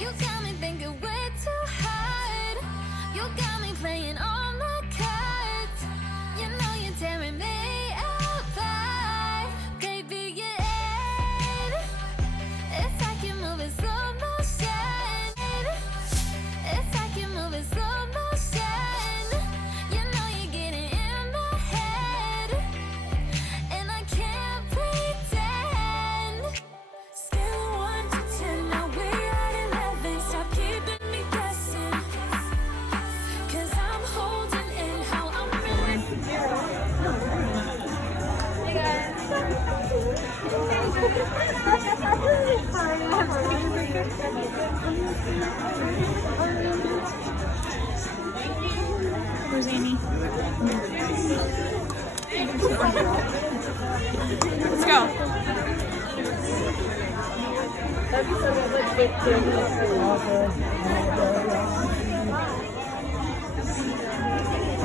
You got me thinking way too hard. You got me playing all my cards. You know you're tearing me apart. Baby, yeah. It's like you're moving slow motion. It's like you're moving slow motion. You know you're getting in my head, and I can't pretend. Scale of 1 to 10, now we're at 11. Stop keeping me guessing, 'cause I'm holding in how I'm feeling. Hey guys. Where's Amy? Let's go.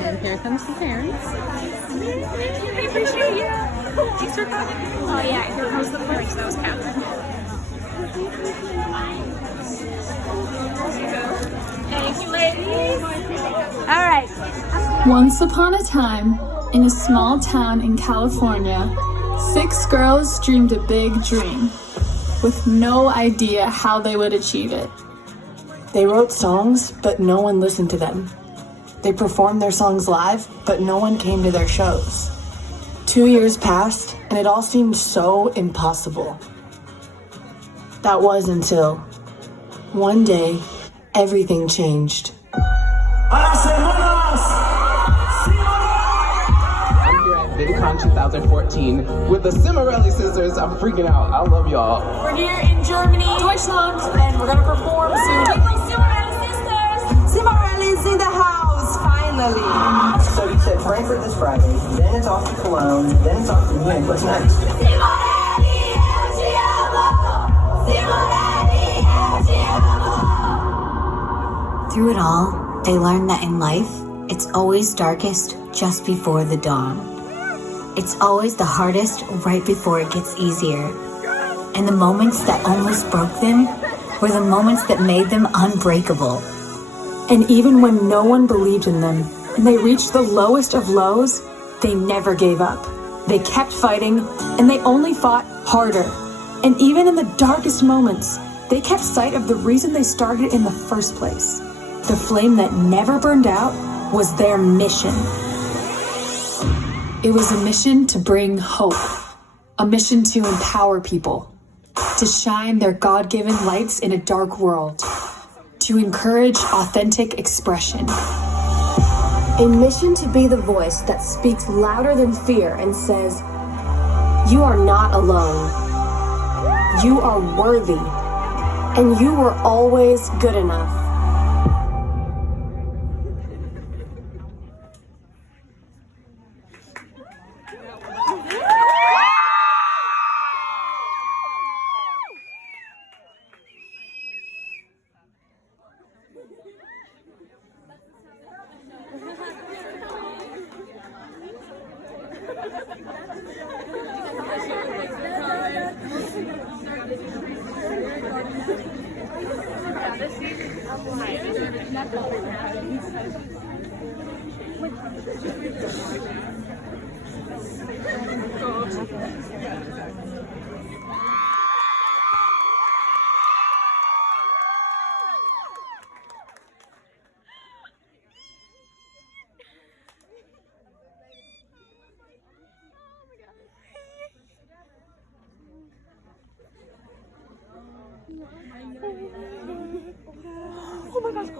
And here comes the parents. I appreciate you. Thanks for coming. Oh yeah, here comes the porch. That was Catherine. Thank you, ladies. All right. Once upon a time, in a small town in California, 6 girls dreamed a big dream, with no idea how they would achieve it. They wrote songs, but no one listened to them. They performed their songs live, but no one came to their shows. 2 years passed, and it all seemed so impossible. That was until one day, everything changed. I'm here at VidCon 2014 with the CIMORELLI'S sisters. I'm freaking out. I love y'all. We're here in Germany, Deutschland, and we're gonna perform soon. CIMORELLI'S sisters! CIMORELLI'S in the house, finally! So you said Frankfurt this Friday, then it's off to Cologne, then it's off to Munich. What's next? Through it all, they learned that in life, it's always darkest just before the dawn. It's always the hardest right before it gets easier. And the moments that almost broke them were the moments that made them unbreakable. And even when no one believed in them, and they reached the lowest of lows, they never gave up. They kept fighting, and they only fought harder. And even in the darkest moments, they kept sight of the reason they started in the first place. The flame that never burned out was their mission. It was a mission to bring hope, a mission to empower people, to shine their God-given lights in a dark world, to encourage authentic expression. A mission to be the voice that speaks louder than fear and says, "You are not alone. You are worthy, and you were always good enough."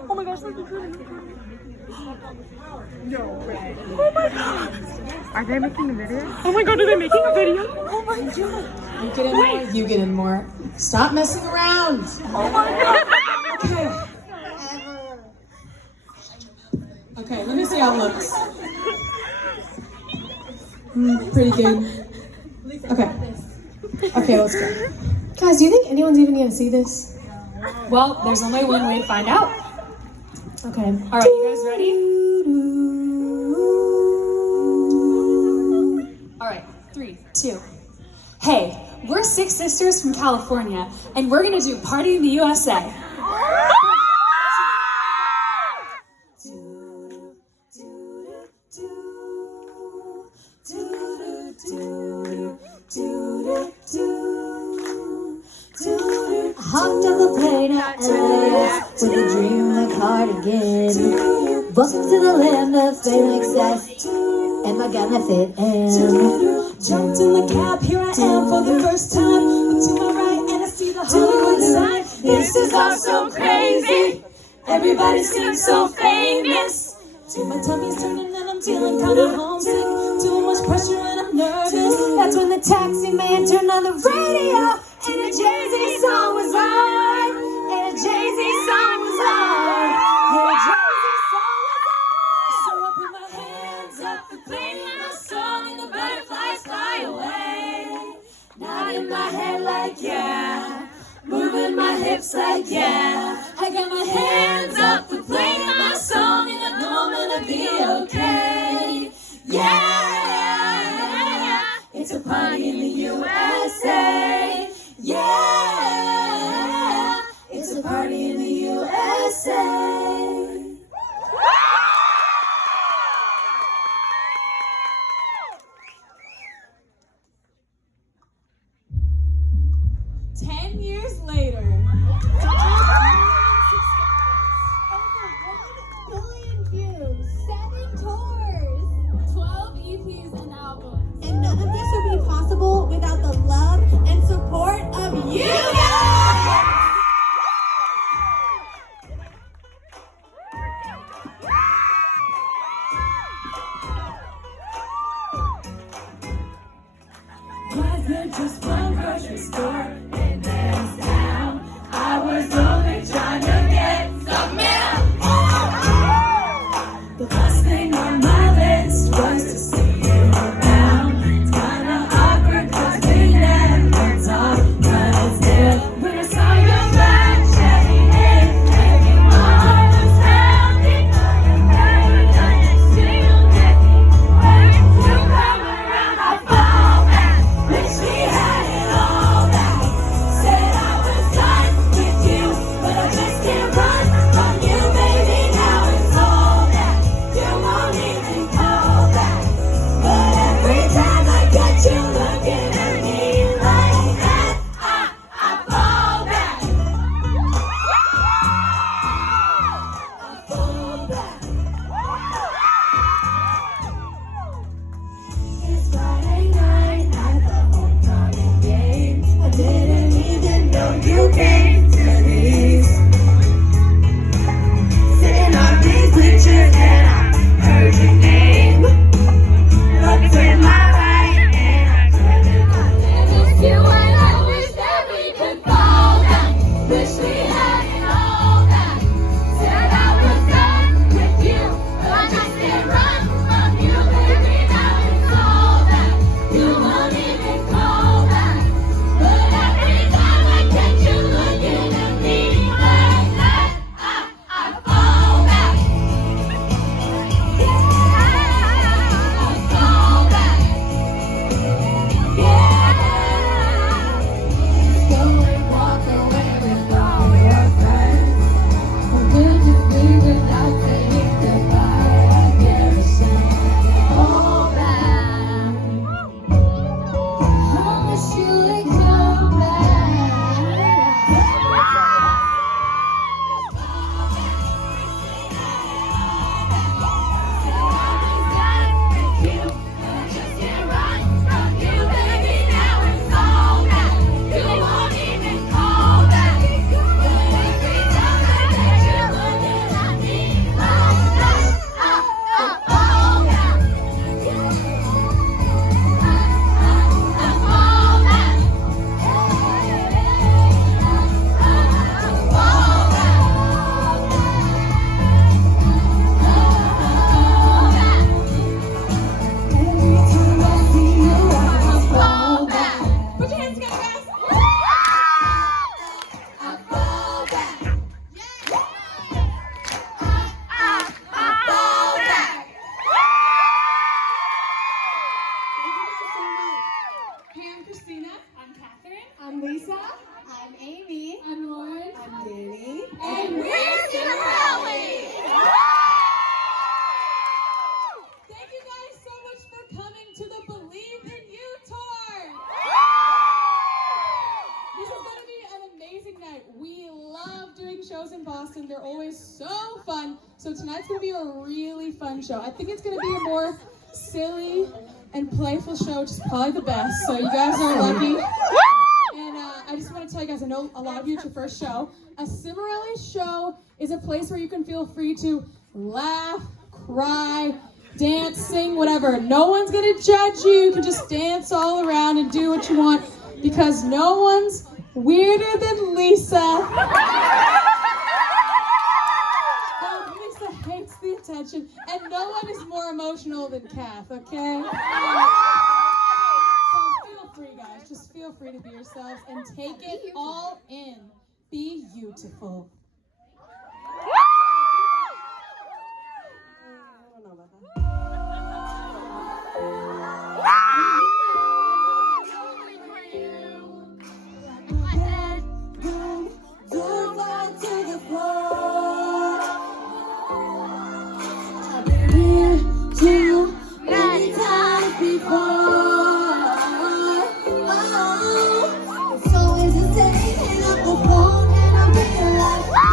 Oh my gosh, look at this. No way. Oh my god. Are they making a video? Oh my god, are they making a video? Oh my god. You get in more, you get in more. Stop messing around. Oh my god. Okay. Okay, let me see how it looks. Pretty good. Okay. Okay, let's go. Guys, do you think anyone's even gonna see this? Well, there's only one way to find out. Okay. All right, you guys ready? All right, 3, 2. Hey, we're 6 sisters from California, and we're gonna do Party in the USA. Hopped off a plane at LAX with a dream like cardigan. Welcome to the land of fame excess. Am I gonna fit in? Jumped in the cab, here I am for the first time. Look to my right and I see the Hollywood sign. This is all so crazy. Everybody seems so famous. My tummy's turning and I'm feeling kinda homesick. Too much pressure and I'm nervous. That's when the taxi man turned on the radio and a Jay-Z song was on. And a Jay-Z song was on. And a Jay-Z song was on. So I put my hands up and played my song and the butterflies fly away. Nodding my head like yeah, moving my hips like yeah. I got my hands up and playing my song and I know I'm gonna be okay. Yeah, it's a party in the USA. Yeah, it's a party in the USA. Years later, Over 1 billion views, 7 tours, 12 EPs and albums. And none of this would be possible without the love and support of you guys! was it just one grocery store? And hands down, I was only trying to get some milk. The first thing on my list was to see you around. It's kinda awkward 'cause we never talk, but still, when I saw your back, checking in, making my heart was pounding. Every single day, when you come around, I fall back. Wish we had it all back. Said I was done with you, but I just can't. shows in Boston. They're always so fun. So tonight's gonna be a really fun show. I think it's gonna be a more silly and playful show, which is probably the best. So you guys are lucky. And I just want to tell you guys, I know a lot of you, it's your first show. A CIMORELLI'S show is a place where you can feel free to laugh, cry, dance, sing, whatever. No one's gonna judge you. You can just dance all around and do what you want because no one's weirder than Lisa. Lisa hates the attention, and no one is more emotional than Kath, okay? So feel free, guys. Just feel free to be yourselves and take it all in. Be beautiful. I don't know about that. Many times before. It's always the same, hang up the phone and I realize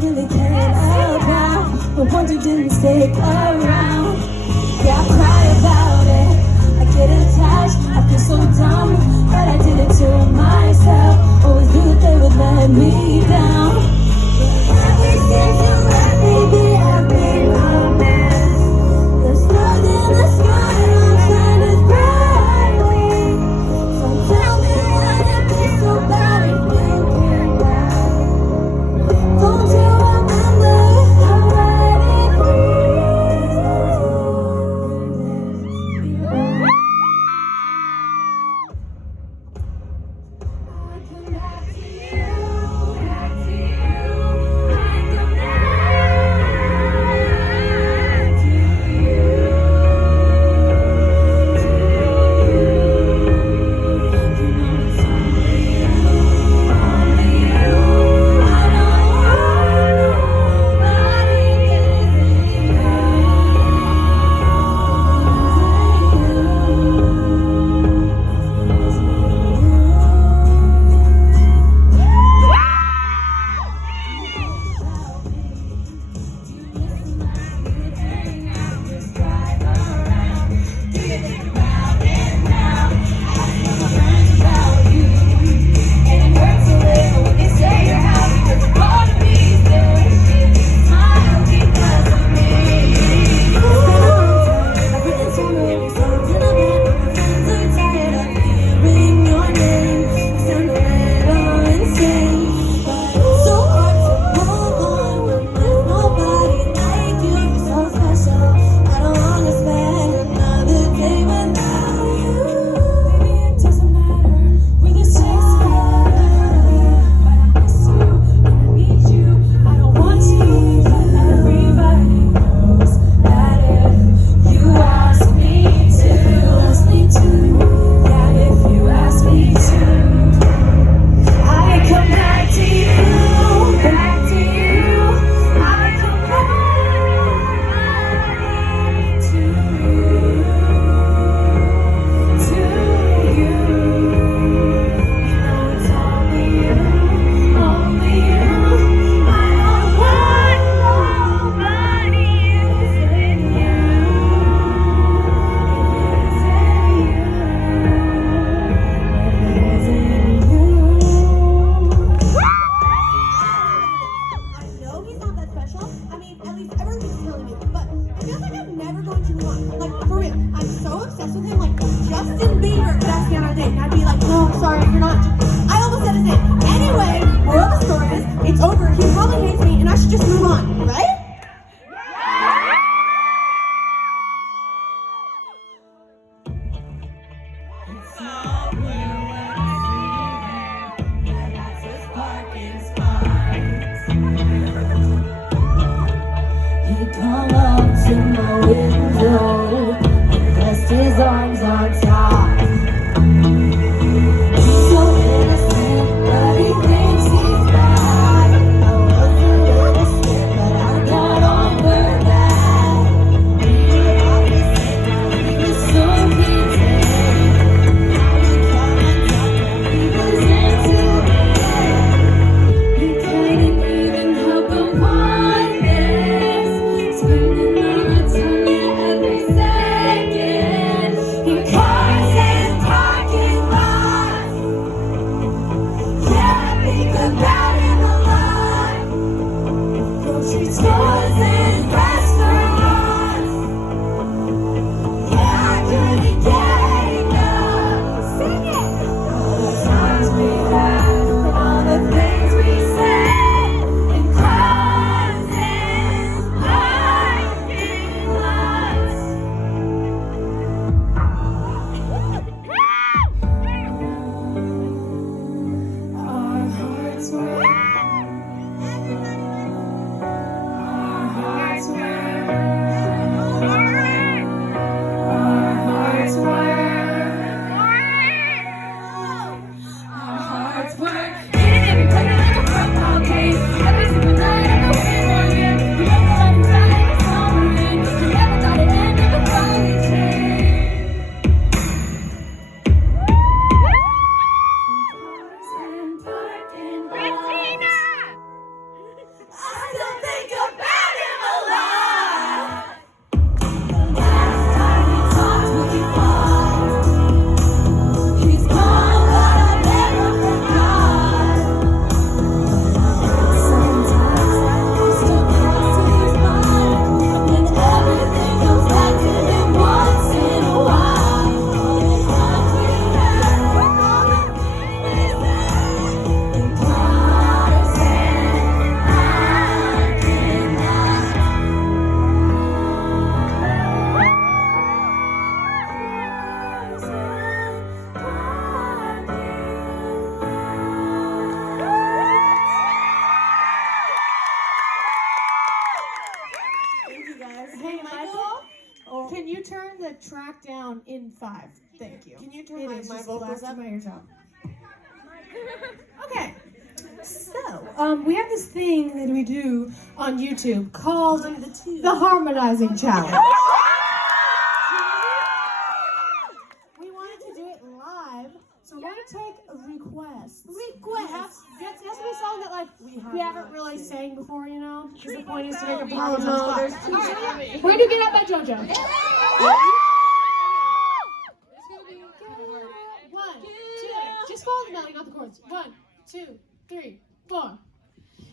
really cared about the ones who didn't stick around. Yeah, I cry about it, I get attached, I feel so dumb, but I did it to myself. Always knew that they would let me down. Ever since you left, baby, I've been a mess. The stars in the sky don't shine as brightly. So tell me why it feels so bad if you came back. Don't you remember how right it feels? back down in 5. Thank you. Can you turn my vocals up? By yourself. Okay. So, we have this thing that we do on YouTube called the Harmonizing Challenge. We wanted to do it live, so we're going to take requests. Requests? It has to be a song that, like, we haven't really sang before, you know? Because the point is to make a performance on the spot. Alright, we're going to Get Up by JoJo. It's going to be 1, 2, just follow the melody, not the chords. 1, 2, 3, 4.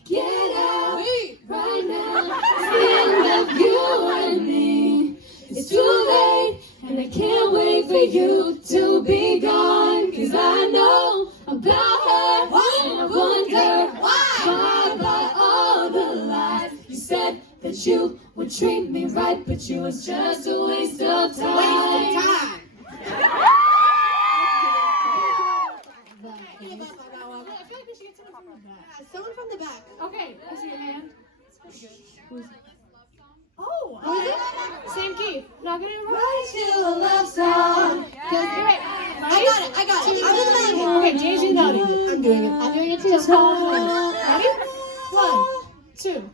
Get out right now, stand up, you and me. It's too late, and I can't wait for you to be gone. 'Cause I know about her, and I wonder why by all the lies you said that you would treat me right, but you was just a waste of time. Someone from the back. Okay, is your hand? It's pretty good. Oh, same key. Not gonna write you a love song. I got it. I'm doing the melody. Okay, change the melody. I'm doing it. I'm doing it too. Ready? 1, 2.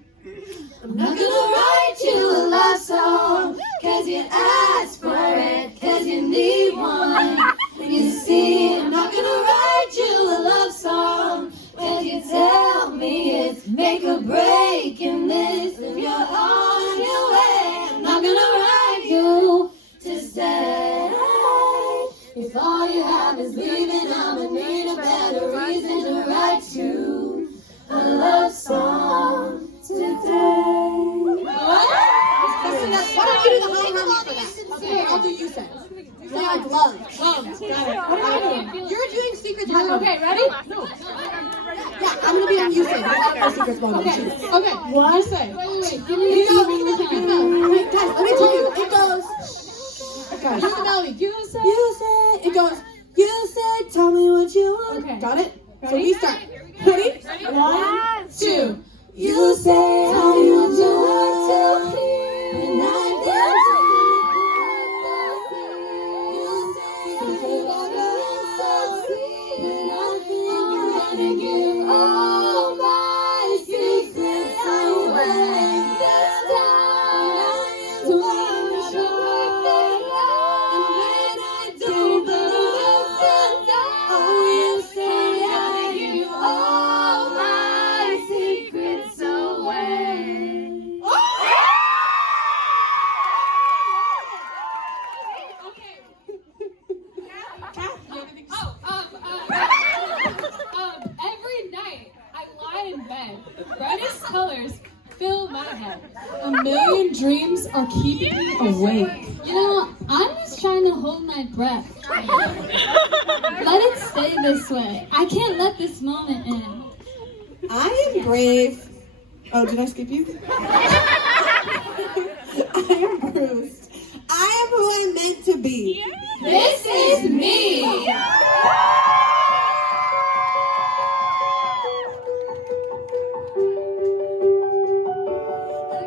I'm not gonna write you a love song, 'cause you asked for it, 'cause you need one. And you see, I'm not gonna write you a love song, 'cause you tell me it's make or break in this, if you're on your way. I'm not gonna write you to stay. If all you have is leaving, I'ma need a better reason to write you a love song today. Why don't you do the high harmony for that? Okay, I'll do you say. You say like love. Got it. What am I doing? You're doing secrets high harmony. Okay, ready? No. Yeah, I'm gonna be on you say. My secrets moment. Okay. Okay. What? You say. Wait. Give me You the go. melody. Wait, guys, let me tell you. It goes. Okay. Do the melody. You say. You say. It goes. You say. Tell me what you want. Okay. Got it? So Ready? we start. Ready? 1, 2. You say, tell me what you want to hear, and I dance you say, something so sweet, and I think I'm gonna give all my secrets away this time. So I'm sure that and when I don't believe that, oh, you say I give you all my secrets away. Every night I lie in bed. Brightest colors fill my head. A million dreams are keeping me awake. You know, I'm just trying to hold my breath. Let it stay this way. I can't let this moment end. I am brave. Oh, did I skip you? I am bruised. I am who I'm meant to be. This is me. I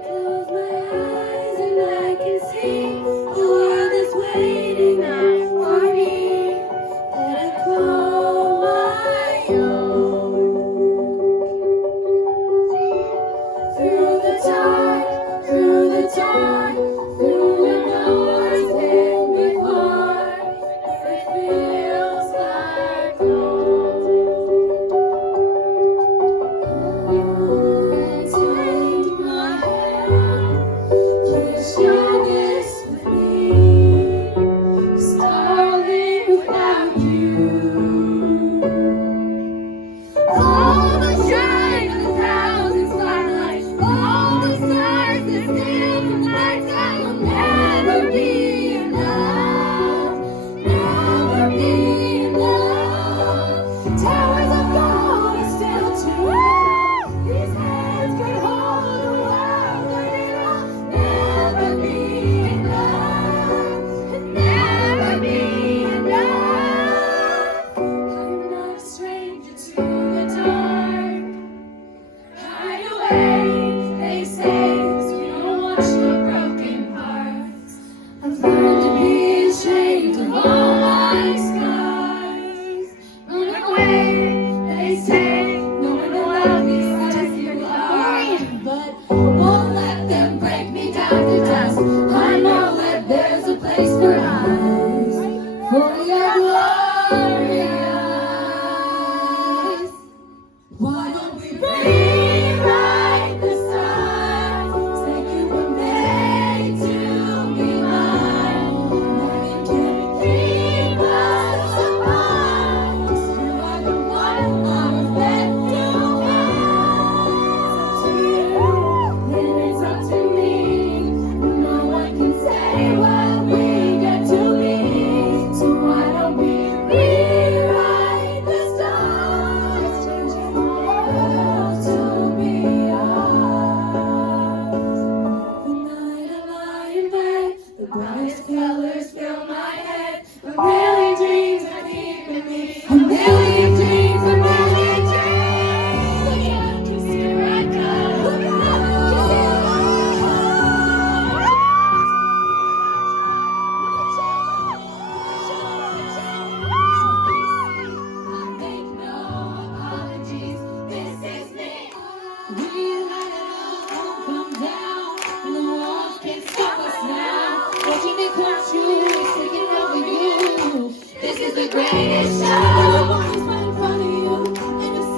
close my eyes and I can see the world is waiting out for me. Let it call my own. Through the dark, through where no one's been before, it feels like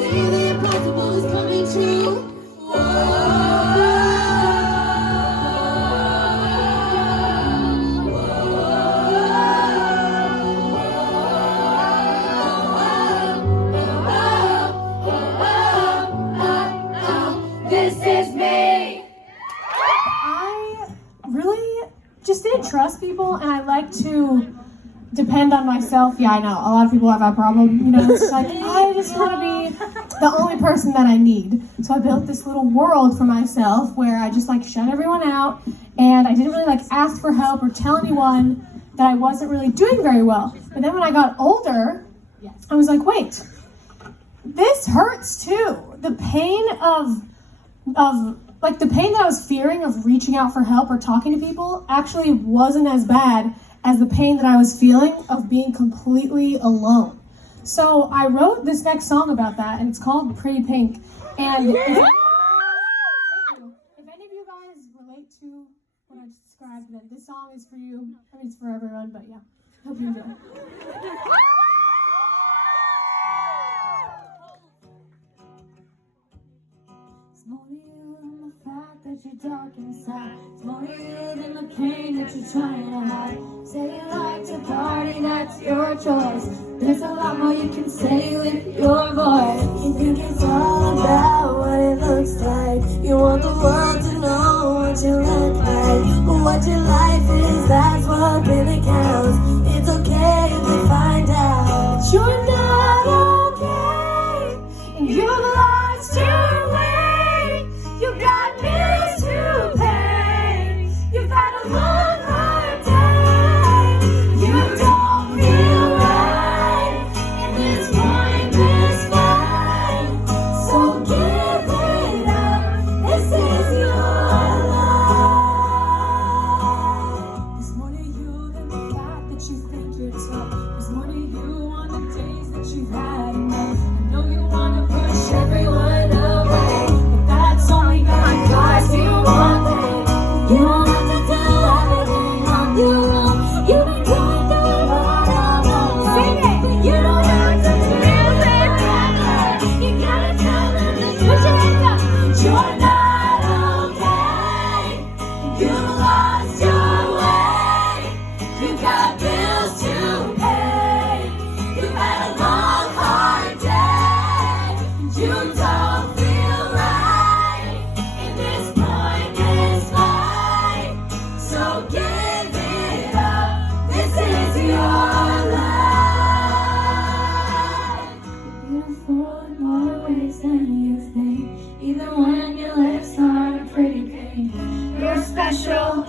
say the impossible is coming true. This is me. I really just didn't trust people, and I like to depend on myself. Yeah, I know. A lot of people have that problem. You know, it's like, I just want to be the only person that I need. So I built this little world for myself where I just like shut everyone out, and I didn't really like ask for help or tell anyone that I wasn't really doing very well. But then when I got older, I was like, wait, this hurts too. The pain of like the pain that I was fearing of reaching out for help or talking to people actually wasn't as bad as the pain that I was feeling of being completely alone. So I wrote this next song about that, and it's called Pretty Pink. And if any of you guys relate to what I just described, then this song is for you. I mean, it's for everyone, but yeah, hope you enjoy. It's more to you than the fact that you're dark inside. It's more to you than the pain that you're trying to hide. Say you like to party, that's your choice. There's a lot more you can say with your voice. You think it's all about what it looks like. You want the world to know what you look like. But what your life is, that's what really counts. It's okay if they find out that you're not okay, and you've lost your way. You got bills to pay. You've had a long, hard day. You don't feel right in this pointless fight. So give it up. This is your life. There's more to you than the fact that you think you're tough. There's more to you on the days that you've had enough. I know you wanna push everyone away, but that's only gonna cost you one thing. You don't have to do everything on your own. You've been going through a lot of alone, but you don't have to feel it better. You gotta tell them to put your hands up. You're not okay. You lost your way. You got bills to pay. You've had a long, hard day. You don't feel right in this pointless fight. So give it up. This is your life. You're beautiful in more ways than you think. Even when your lips aren't pretty pink. You're special.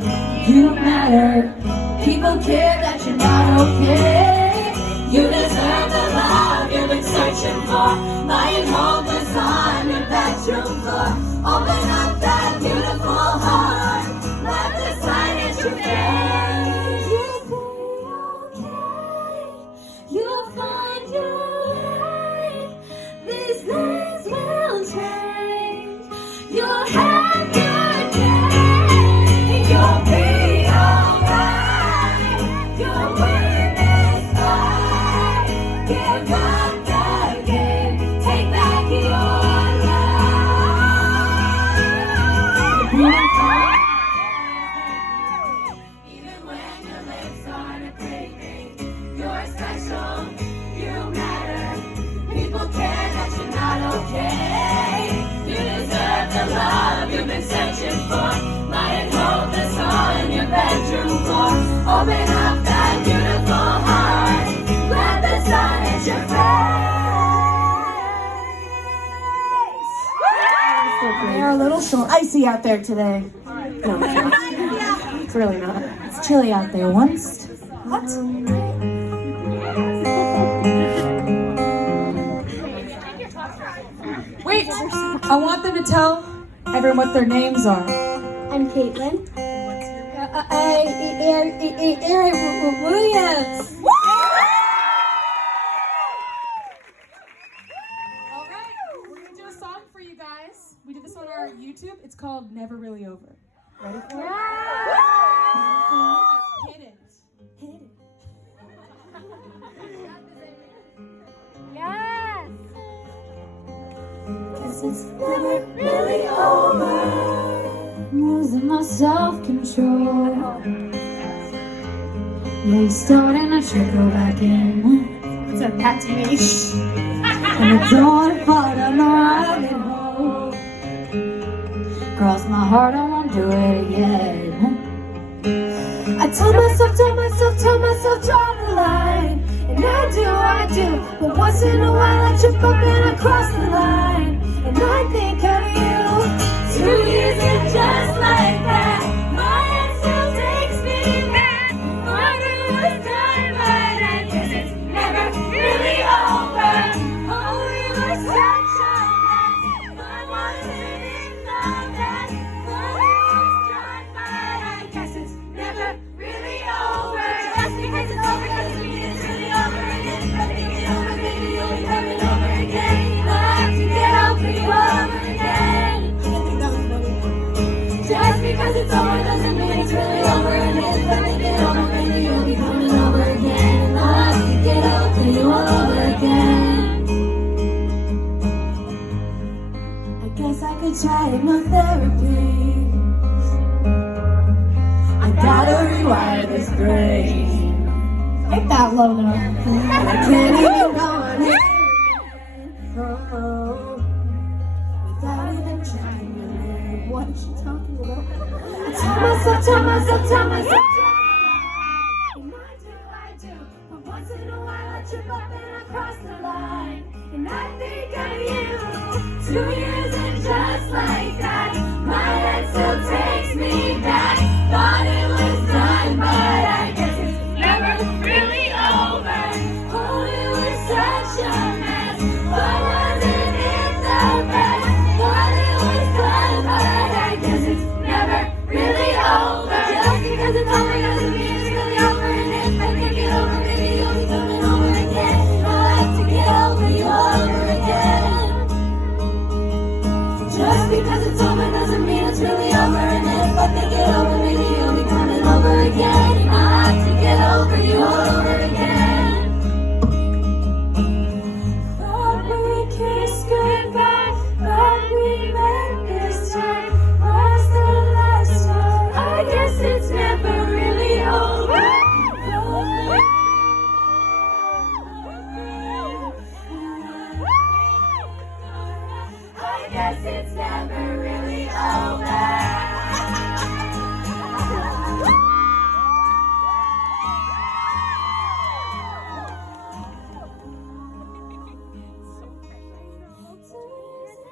You matter. People care that you're not okay. You deserve the love you've been searching for. Lying hopeless on your bedroom floor. Open up that beautiful heart. Let the sign hit your face. You'll be okay. You'll find your way. These things will change. You'll have your day. You'll be alright. You'll win this fight. Give up the game. Take back your life. Even when your lips aren't pretty pink, you're special. You matter. People care that you're not okay. You deserve the love you've been searching for. Lying hopeless on your bedroom floor. Open up that beautiful heart. Let the sun hit your face. They're a little short. Icy out there today. No, it's really not. It's chilly out there. Once. What? Wait, I want them to tell everyone what their names are. I'm Caitlin. Eric Williams. All right, we're gonna do a song for you guys. We did this on our YouTube. It's called Never Really Over. Ready for it? Hit it. Hit it. Yes. guess it's never really over. Losing my self-control. Yeah, you starting to trickle back in. It's a patination. And it's all part of the rabbit hole. Cross my heart, I won't do it again. I tell myself, draw the line. And I do. But once in a while I trip up and I cross the line. And I think of you. 2 years and just like that, my head still takes me back. Thought it was done, but I guess it's never really over. Oh, we were such a mess, but wasn't it the best? Thought it was done, but I guess it's never really over. Just because it's over doesn't mean it's really over. And if I think it over, maybe you'll be coming over again. I'll have to get over you over again. Just because it's over doesn't mean it's really over. And if I think it over, maybe you'll be coming over again. And I'll have to get over you all over again. I guess I could try hypnotherapy. I gotta rewire this brain. Hit that low note. I can't even go on it. Without even trying your name. What is she talking about? I tell myself. And I do. But once in a while I trip up and I cross the line. And I think of you. 2 years and just like that, my head still takes me back. Thought it was done, but I guess it's never really over. Oh, it was such a mess, but wasn't it the best? Thought it was done, but I guess it's never really over. Just because it's over doesn't mean it's really over. And if I think it over, maybe you'll be coming over again. I'll have to get over you all over again. Just because it's over doesn't mean it's really over. And if I think it over, maybe you'll be coming over again. I'll have to get over you all over again. Thought we kissed goodbye, but we met this time. Was the last time? I guess it's never really over. I guess it's never really over.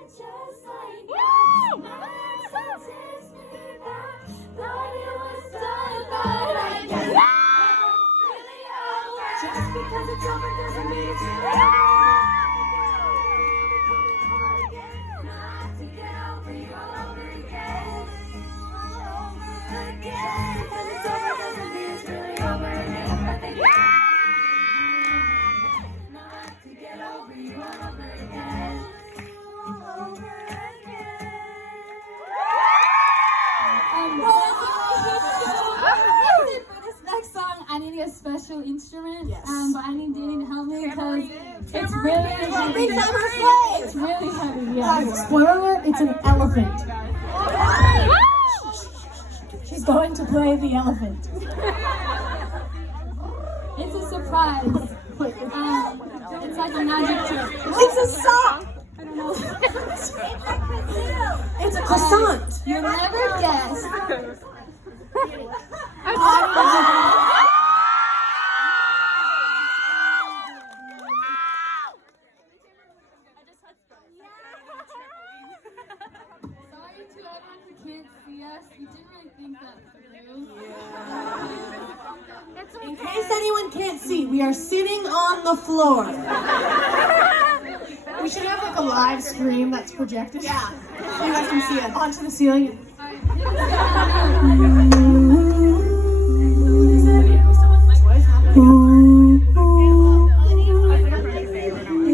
Just like that, my head still takes me back. Thought it was done, but I guess it's never really over. Just because it's over doesn't mean it's really over. I need a special instrument, but I need Danny to help me because it's really heavy. It's really heavy, yeah. Spoiler alert, it's an elephant. She's going to play the elephant. It's a surprise. It's like a magic trick. It's a sock. I don't know. It's a croissant. You'll never guess. Sorry to everyone who can't see us. We didn't really think that through. In case anyone can't see, we are sitting on the floor. We should have like a live stream that's projected. Yeah, so you guys can see it. Onto the ceiling.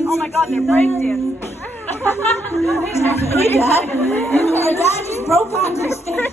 Oh my god, they're breakdancing. Hey, Dad. Our dad just broke onto the stage.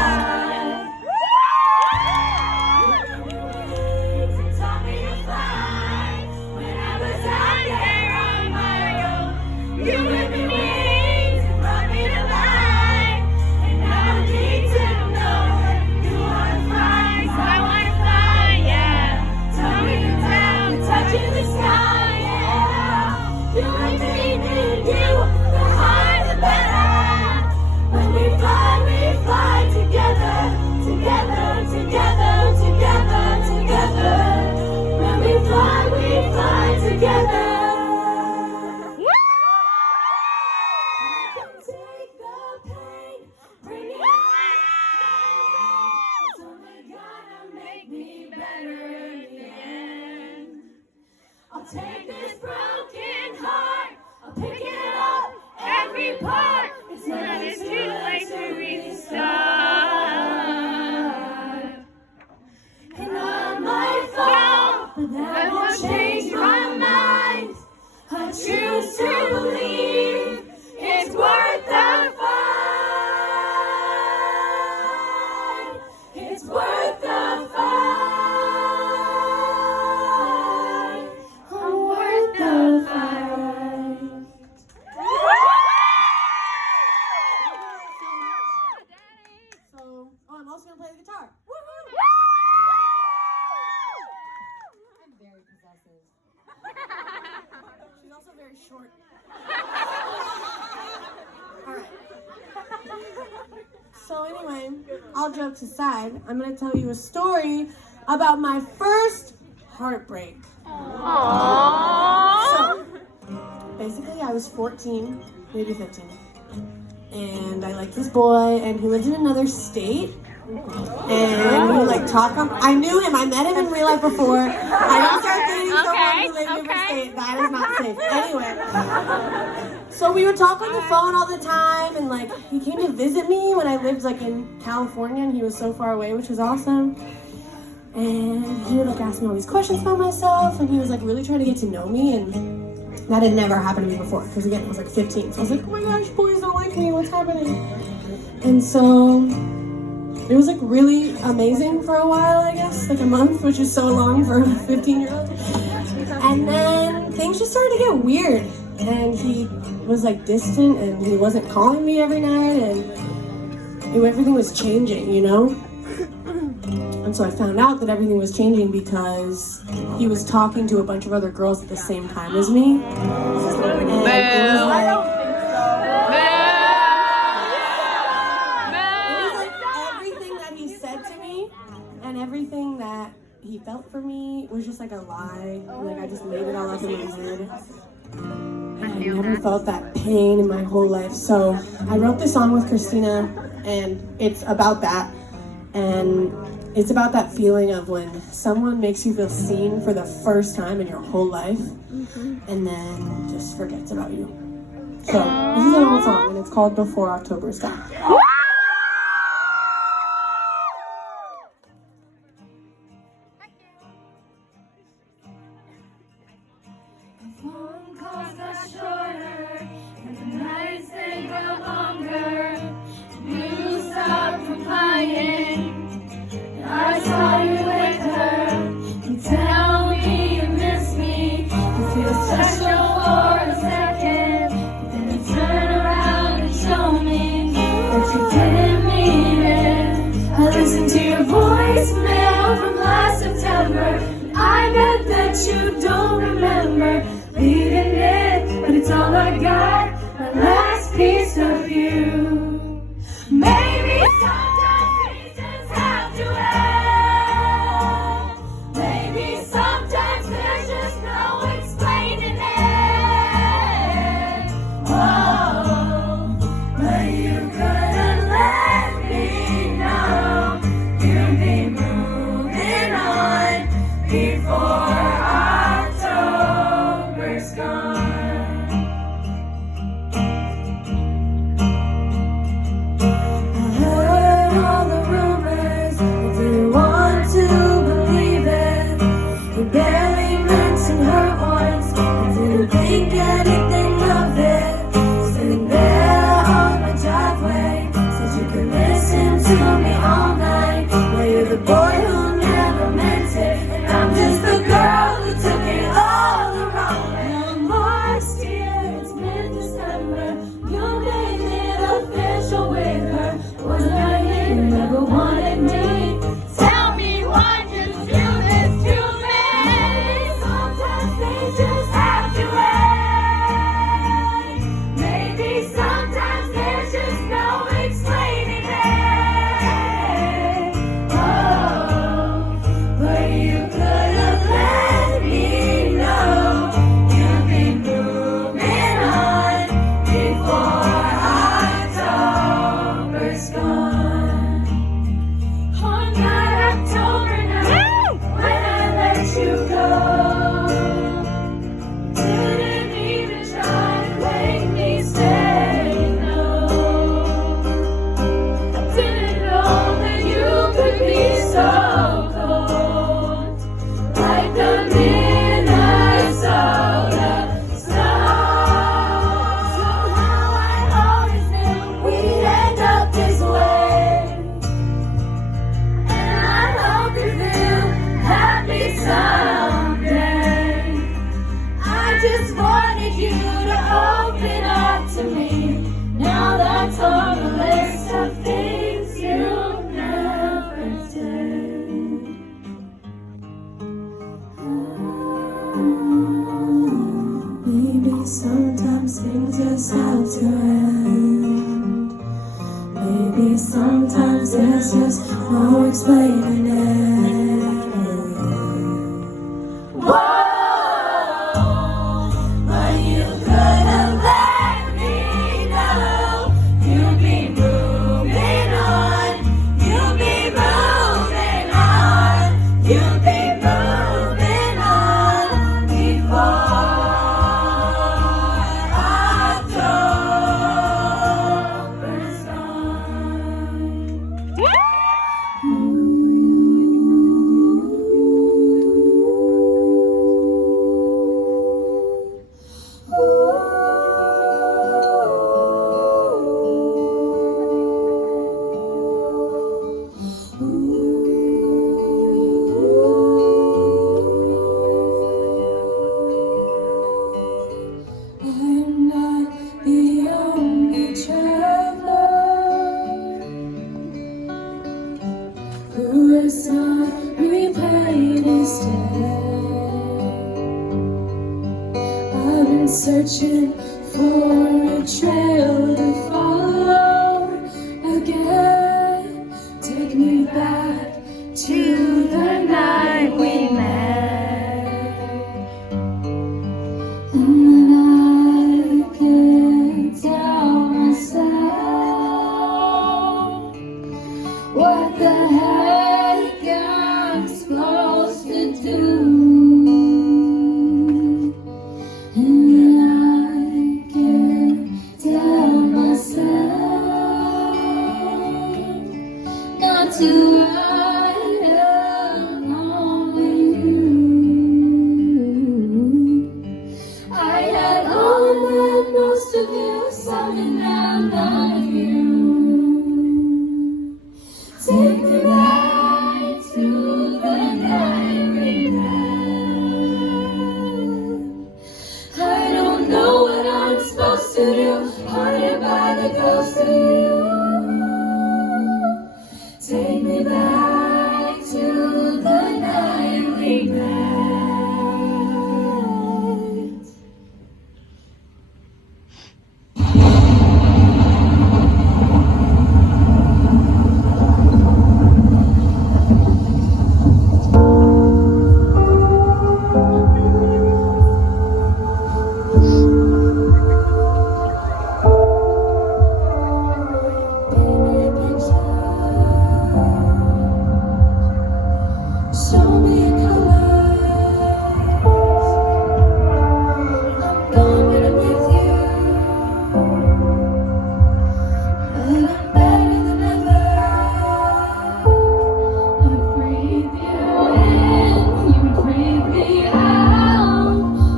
also gonna play the guitar. Woohoo! I'm very possessive. She's also very short. Alright. So anyway, all jokes aside, I'm gonna tell you a story about my first heartbreak. So, basically I was 14, maybe 15. And I liked this boy, and he lived in another state. And we would like talk. I knew him. I met him in real life before. I didn't start dating someone who lived in a different state. That is not safe. Anyway, so we would talk on the phone all the time, and like he came to visit me when I lived like in California, and he was so far away, which was awesome. And he would like ask me all these questions about myself, and he was like really trying to get to know me, and that had never happened to me before, because again, I was like 15, so I was like, oh my gosh, boys don't like me, what's happening? And so it was like really amazing for a while, I guess, like a month, which is so long for a 15-year-old. And then things just started to get weird, and he was like distant, and he wasn't calling me every night, and everything was changing, you know? And so I found out that everything was changing because he was talking to a bunch of other girls at the same time as me. And it was like, everything that he said to me and everything that he felt for me was just like a lie. Like I just made it all up in my head. And I never felt that pain in my whole life. So I wrote this song with Christina, and it's about that. And it's about that feeling of when someone makes you feel seen for the first time in your whole life, and then just forgets about you. So this is an old song, and it's called Before October's Gone. Phone calls got shorter, and the nights they got longer. You stopped replying. I saw you with her. You tell me you miss me. You feel special for a second, then you turn around and show me that you didn't mean it. I listened to your voicemail from last September. I bet that you don't remember reading it, but it's all I got, my last piece of you. Maybe sometimes things just have to end. Maybe sometimes there's just no explaining it. Oh, but you couldn't let me know you'd be moving on before October's gone. I heard reality. Sometimes there's just no explaining it. Whoa, but you could have let me know you'd be moving on. You'd be moving on. You'd be moving on before October's I'm not the only traveler who has not repaid his debt. I've been searching for a trail to follow again. Take me back to the night we met. And then I can't tell myself what the heck I'm supposed to do. And then I can't tell myself not to ride along with you. I had all that most of you, something now none of you. Take me back to the night we met. I don't know what I'm supposed to do, haunted by the ghost of you. Take me back to the night we met. Show me a color. I'm gone when I'm with you, but I'm better than ever. I breathe you in, you breathe me out.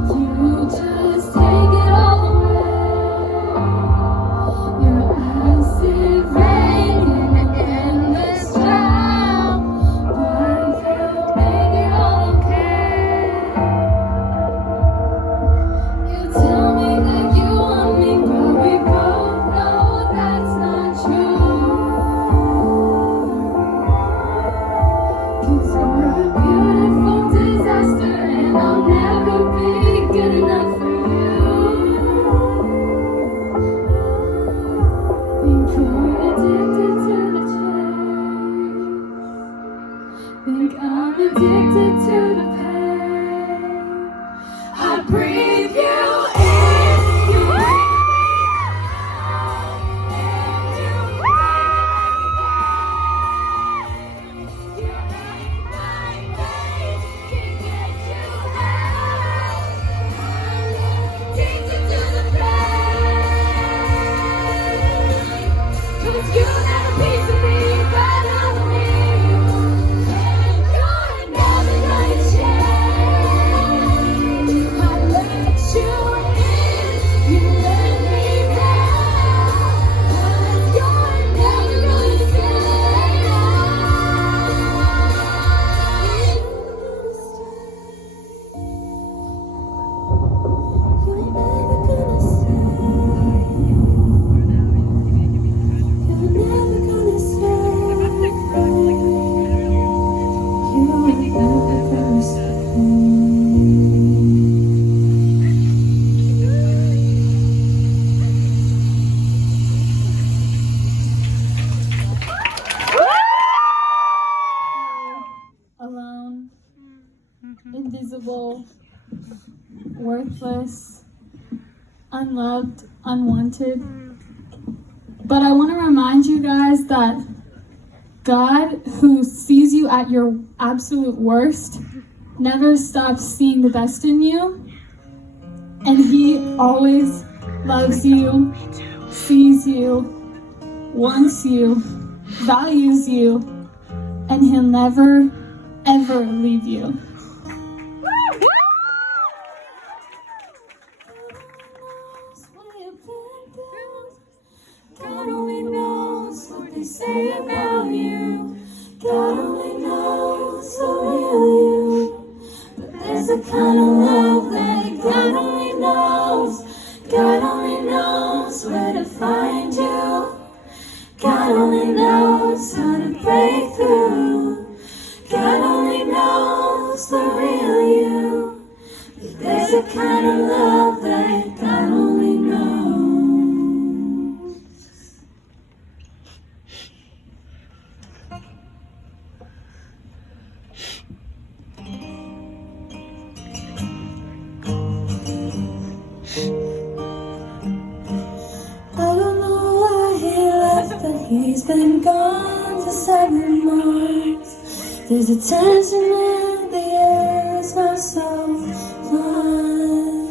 You just take it all away. Your acid rain in an endless drought, but you make it all okay. You tell me that you want me, but we both know that's not true. 'Cause you're a beautiful disaster, and I'll never be good enough for you. Think you're addicted to the chase. Think I'm addicted to the pain. I breathe you in, you breathe me out, and you breathe me out. You make my pain, can't get you out. I'm addicted to the pain. 'Cause you got a piece of me, but not of me. And you're never gonna change. worthless, unloved, unwanted. But I want to remind you guys that God, who sees you at your absolute worst, never stops seeing the best in you. And He always loves you, sees you, wants you, values you, and He'll never, ever leave you. God only knows what they say about you. God only knows the real you. But there's a kind of love that God only knows. God only knows where to find you. God only knows how to break through. God only knows the real you. But there's a kind of love that God only knows. I don't know why he left, but he's been gone for 7 months. There's a tension in the air, it smells so fun.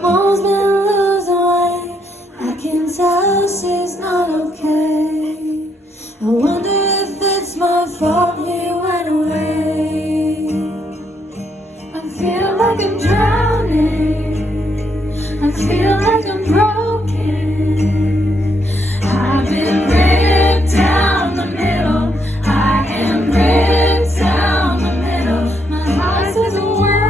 Mom's been losing weight, I can tell she's not okay. I wonder if it's my fault he went away. I feel like I'm drowning, I feel like I'm broken. I've been ripped down the middle. I am ripped down the middle. My heart says a word.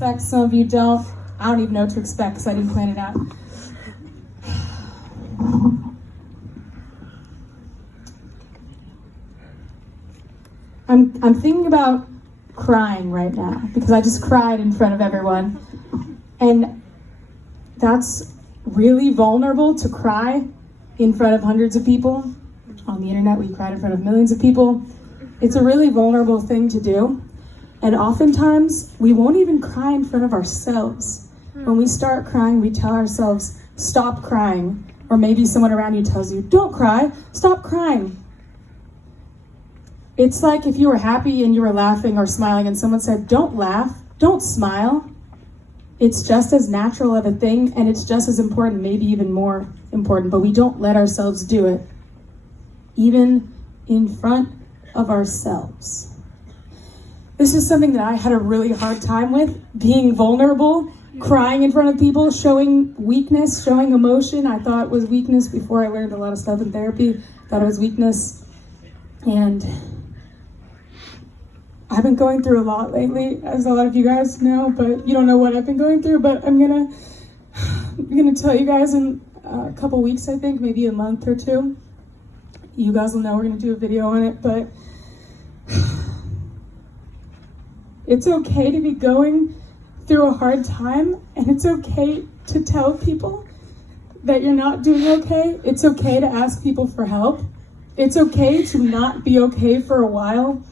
expect, some of you don't. I don't even know what to expect because I didn't plan it out. I'm thinking about crying right now because I just cried in front of everyone. And that's really vulnerable to cry in front of hundreds of people. On the internet, we cried in front of millions of people. It's a really vulnerable thing to do. And oftentimes, we won't even cry in front of ourselves. When we start crying, we tell ourselves, stop crying. Or maybe someone around you tells you, don't cry, stop crying. It's like if you were happy and you were laughing or smiling and someone said, don't laugh, don't smile. It's just as natural of a thing and it's just as important, maybe even more important, but we don't let ourselves do it, even in front of ourselves. This is something that I had a really hard time with, being vulnerable, crying in front of people, showing weakness, showing emotion. I thought it was weakness before I learned a lot of stuff in therapy. Thought it was weakness. And I've been going through a lot lately, as a lot of you guys know, but you don't know what I've been going through, but I'm gonna tell you guys in a couple weeks, I think, maybe a month or two. You guys will know, we're gonna do a video on it, but it's okay to be going through a hard time, and it's okay to tell people that you're not doing okay. It's okay to ask people for help. It's okay to not be okay for a while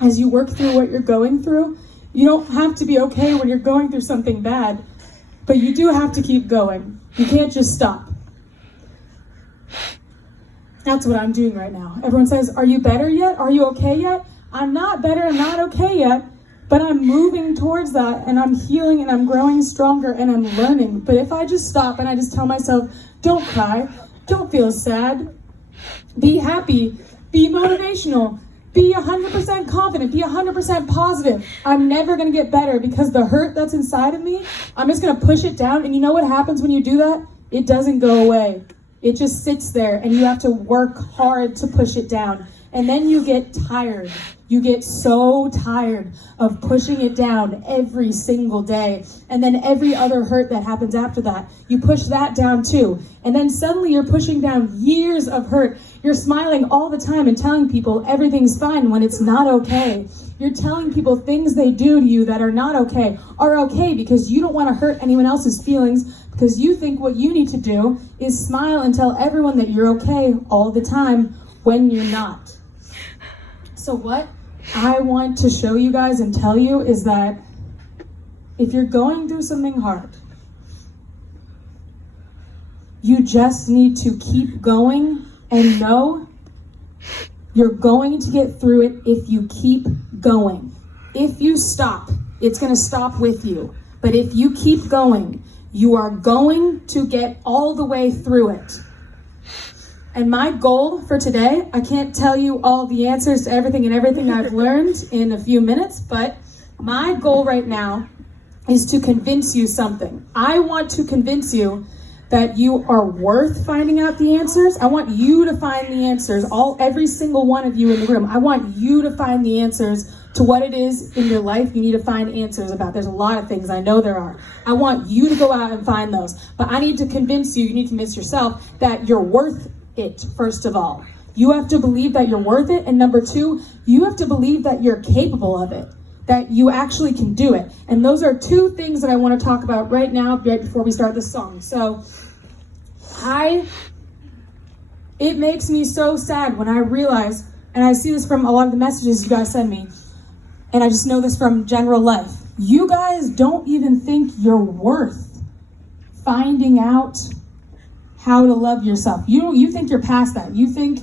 as you work through what you're going through. You don't have to be okay when you're going through something bad, but you do have to keep going. You can't just stop. That's what I'm doing right now. Everyone says, are you better yet? Are you okay yet? I'm not better, I'm not okay yet, but I'm moving towards that and I'm healing and I'm growing stronger and I'm learning. But if I just stop and I just tell myself, don't cry, don't feel sad, be happy, be motivational, be 100% confident, be 100% positive, I'm never gonna get better because the hurt that's inside of me, I'm just gonna push it down. And you know what happens when you do that? It doesn't go away. It just sits there and you have to work hard to push it down. And then you get tired. You get so tired of pushing it down every single day. And then every other hurt that happens after that, you push that down too. And then suddenly you're pushing down years of hurt. You're smiling all the time and telling people everything's fine when it's not okay. You're telling people things they do to you that are not okay are okay because you don't want to hurt anyone else's feelings, because you think what you need to do is smile and tell everyone that you're okay all the time when you're not. So what I want to show you guys and tell you is that if you're going through something hard, you just need to keep going and know you're going to get through it if you keep going. If you stop, it's going to stop with you. But if you keep going, you are going to get all the way through it. And my goal for today, I can't tell you all the answers to everything and everything I've learned in a few minutes, but my goal right now is to convince you something. I want to convince you that you are worth finding out the answers. I want you to find the answers, every single one of you in the room. I want you to find the answers to what it is in your life you need to find answers about. There's a lot of things, I know there are. I want you to go out and find those. But I need to convince you, you need to convince yourself that you're worth it, first of all. You have to believe that you're worth it. And number two, you have to believe that you're capable of it, that you actually can do it. And those are two things that I want to talk about right now, right before we start this song. So it makes me so sad when I realize, and I see this from a lot of the messages you guys send me, and I just know this from general life, you guys don't even think you're worth finding out how to love yourself. You think you're past that. You think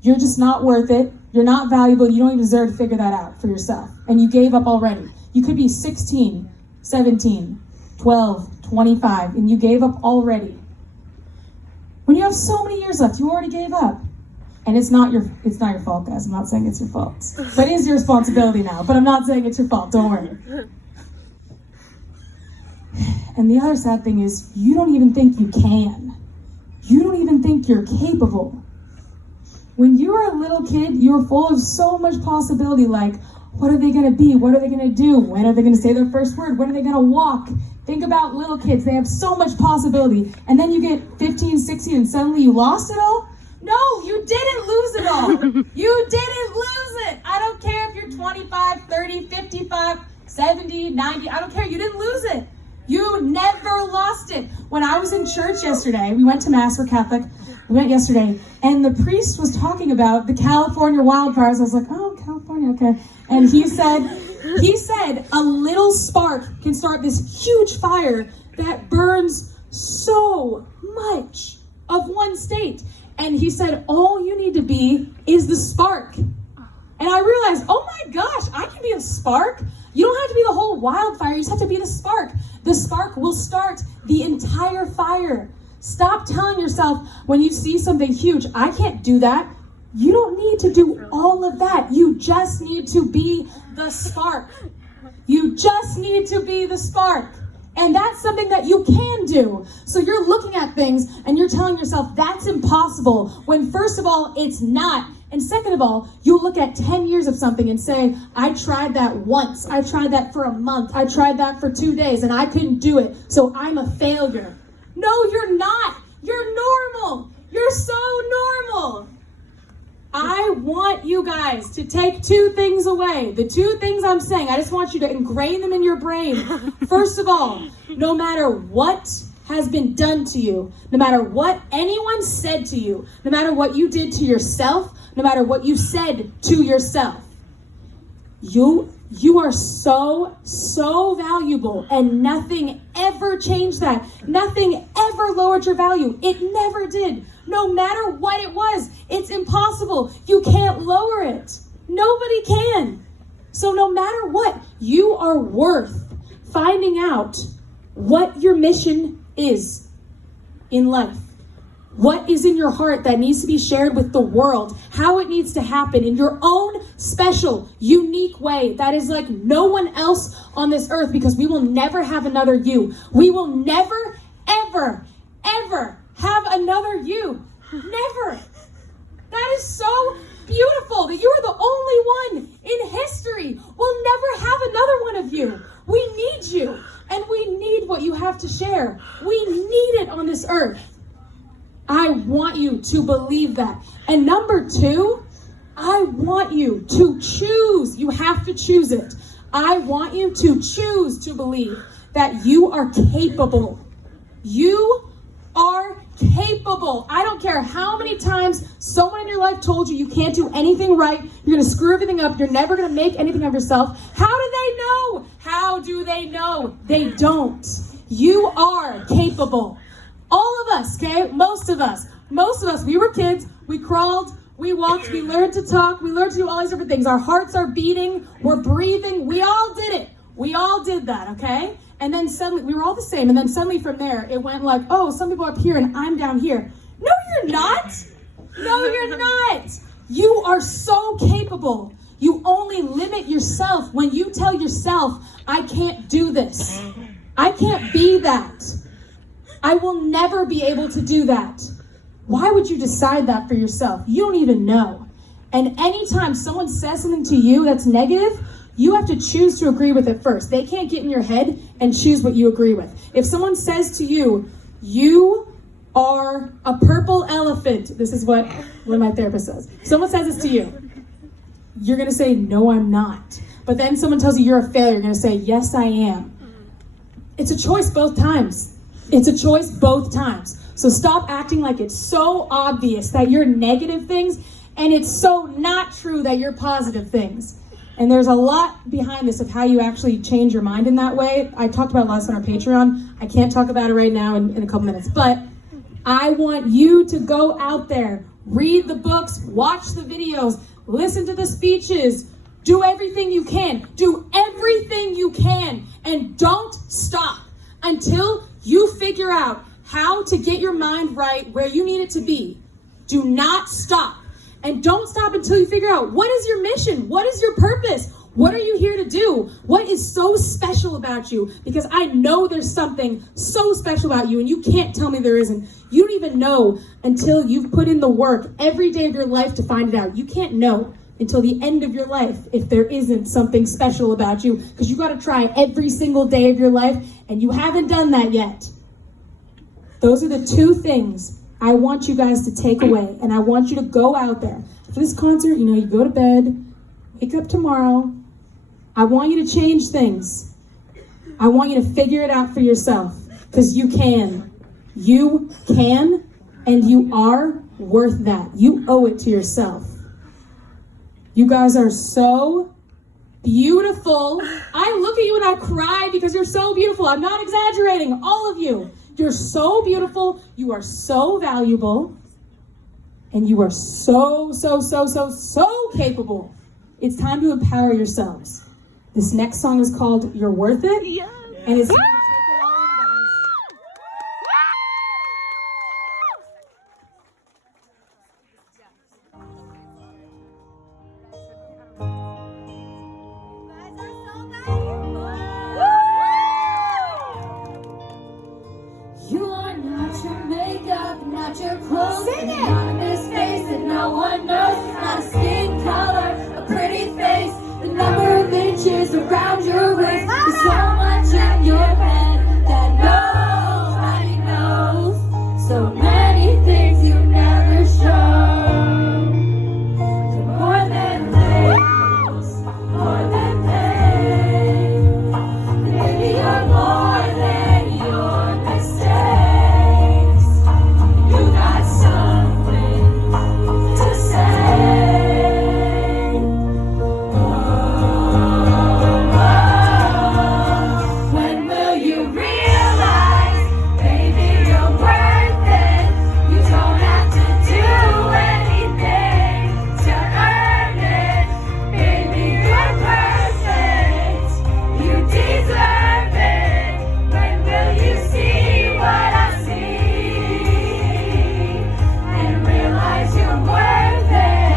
you're just not worth it. You're not valuable. You don't even deserve to figure that out for yourself. And you gave up already. You could be 16, 17, 12, 25, and you gave up already. When you have so many years left, you already gave up. And it's not your fault, guys. I'm not saying it's your fault. But it is your responsibility now. But I'm not saying it's your fault. Don't worry. And the other sad thing is, you don't even think you can. You don't even think you're capable. When you were a little kid, you were full of so much possibility, like, What are they going to be? What are they going to do? When are they going to say their first word? When are they going to walk? Think about little kids. They have so much possibility. And then you get 15, 16, and suddenly you lost it all? No, you didn't lose it all. You didn't lose it. I don't care if you're 25, 30, 55, 70, 90. I don't care. You didn't lose it. You never lost it. When I was in church yesterday, we went to Mass, we're Catholic. We went yesterday, and the priest was talking about the California wildfires. I was like, oh, California, okay. And he said a little spark can start this huge fire that burns so much of one state. And he said, all you need to be is the spark. And I realized, oh my gosh, I can be a spark. You don't have to be the whole wildfire, you just have to be the spark. The spark will start the entire fire. Stop telling yourself when you see something huge, I can't do that. You don't need to do all of that. You just need to be the spark. You just need to be the spark. And that's something that you can do. So you're looking at things and you're telling yourself that's impossible, when first of all, it's not. And second of all, you look at 10 years of something and say, I tried that once. I tried that for a month. I tried that for 2 days and I couldn't do it. So I'm a failure. No, you're not. You're normal. You're so normal. I want you guys to take two things away. The two things I'm saying, I just want you to ingrain them in your brain. First of all, no matter what has been done to you, no matter what anyone said to you, no matter what you did to yourself, no matter what you said to yourself, you are so valuable, and nothing ever changed that. Nothing ever lowered your value. It never did. No matter what it was, it's impossible. You can't lower it. Nobody can. So no matter what, you are worth finding out what your mission is in life. What is in your heart that needs to be shared with the world? How it needs to happen in your own special, unique way that is like no one else on this earth, because we will never have another you. We will never, ever, ever have another you. Never. That is so beautiful that you are the only one in history. We'll never have another one of you. We need you, and we need what you have to share. We need it on this earth. I want you to believe that. And number two, I want you to choose. You have to choose it. I want you to choose to believe that you are capable. You are capable. I don't care how many times someone in your life told you you can't do anything right. You're going to screw everything up. You're never going to make anything of yourself. How do they know? How do they know? They don't. You are capable. All of us, okay? Most of us, we were kids, we crawled, we walked, we learned to talk, we learned to do all these different things. Our hearts are beating, we're breathing, we all did it. We all did that, okay? And then suddenly, we were all the same, and then suddenly from there, it went like, oh, some people are up here and I'm down here. No, you're not. No, you're not. You are so capable. You only limit yourself when you tell yourself, I can't do this. I can't be that. I will never be able to do that. Why would you decide that for yourself? You don't even know. And anytime someone says something to you that's negative, you have to choose to agree with it first. They can't get in your head and choose what you agree with. If someone says to you, you are a purple elephant, this is what one of my therapists says. If someone says this to you, you're going to say, no, I'm not. But then someone tells you you're a failure, you're going to say, yes, I am. It's a choice both times. It's a choice both times. So stop acting like it's so obvious that you're negative things and it's so not true that you're positive things. And there's a lot behind this of how you actually change your mind in that way. I talked about it last on our Patreon. I can't talk about it right now in a couple minutes, but I want you to go out there, read the books, watch the videos, listen to the speeches, do everything you can. Do everything you can, and don't stop until you figure out how to get your mind right where you need it to be. Do not stop. And don't stop until you figure out, what is your mission? What is your purpose? What are you here to do? What is so special about you? Because I know there's something so special about you, and you can't tell me there isn't. You don't even know until you've put in the work every day of your life to find it out. You can't know. until the end of your life if there isn't something special about you, because you got to try every single day of your life, and you haven't done that yet. Those are the two things I want you guys to take away, and I want you to go out there. For this concert, you know, you go to bed, wake up tomorrow. I want you to change things. I want you to figure it out for yourself, because you can. You can, and you are worth that. You owe it to yourself. You guys are so beautiful. I look at you and I cry because you're so beautiful. I'm not exaggerating. All of you. You're so beautiful. You are so valuable. And you are so capable. It's time to empower yourselves. This next song is called You're Worth It. Yes. And it's time to take it all in, guys. You are not your makeup, not your clothes, an anonymous face that no one knows. It's not a skin color, a pretty face, the number of inches around your waist. There's so much in your head that nobody knows. So many things you never show. You're more than labels, more than pain. And maybe you're more than your mistakes. You got something to say. When will you realize, baby, you're worth it? You don't have to do anything to earn it. Baby, you're perfect. You deserve it. When will you see what I see and realize you're worth it?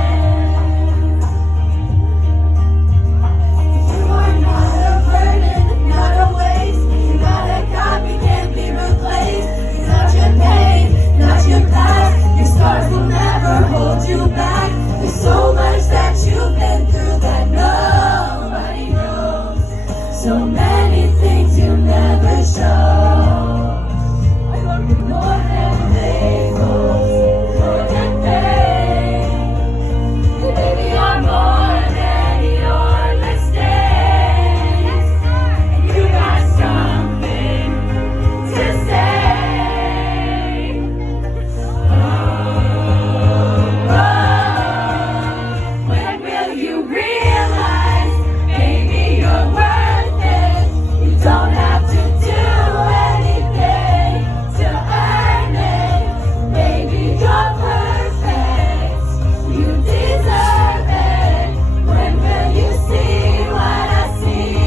You are not a burden, not a waste. You're not a copy, can't be replaced. It's not your pain, not your past. Your scars will never hold you back. There's so much that you've been through that nobody knows. So many things you never show. More than labels, more than pain. And baby, you're more than your mistakes. And you got something to say. When will you realize, baby, you're worth it? You don't have to do anything to earn it. Baby, you're perfect. You deserve it. When will you see what I see?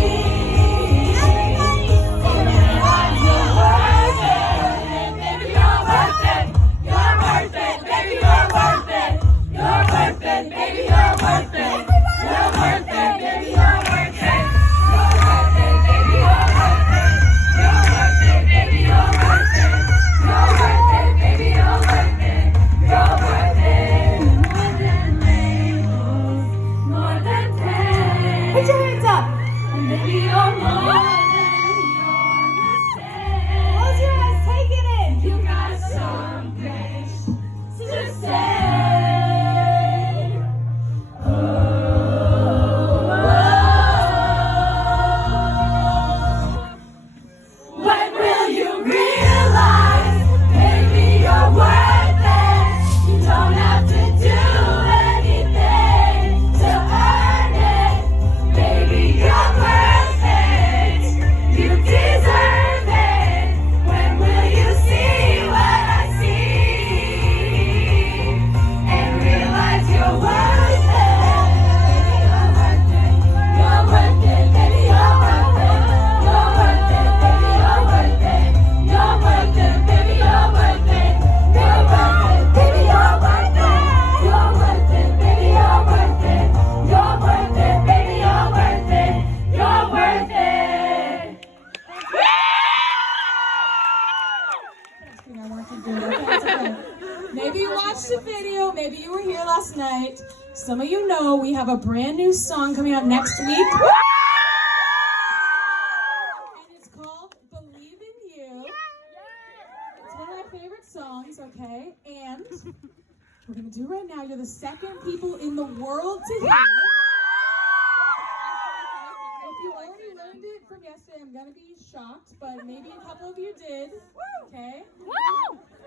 And realize you're worth it. Baby, you're worth it. You're worth it. Baby, you're worth it. You're worth it. Baby, you're worth it. You're worth it. Baby, you're worth it. You're worth it. Baby, you're worth it. You're worth it. Baby, you're worth it. You're worth it. Baby, you're worth it. You're worth it. More than labels, more than pain. Put your hands up. And baby, you're more than your mistakes. Close your eyes, take it in. You got something to say. When will you realize, baby, you're worth it? You don't have to do anything to earn it. Baby, you're perfect. You deserve it. When will you see what I see and realize you're worth it? You're worth it. You're worth it. Baby, you're worth it. You're worth it. Baby, you're worth it. You're worth it. Baby, you're worth it. You're worth it. Baby, you're worth it. You're worth it. Baby, you're worth it. You're worth it. Baby, you're worth it. You're worth it. Maybe you watched the video, maybe you were here last night. Some of you know we have a brand new song coming out next week. And it's called Believe in You. It's one of my favorite songs, okay? And we're gonna do right now. You're the second people in the world to hear it. If you already learned it from yesterday, I'm gonna be shocked, but maybe a couple of you did. Okay?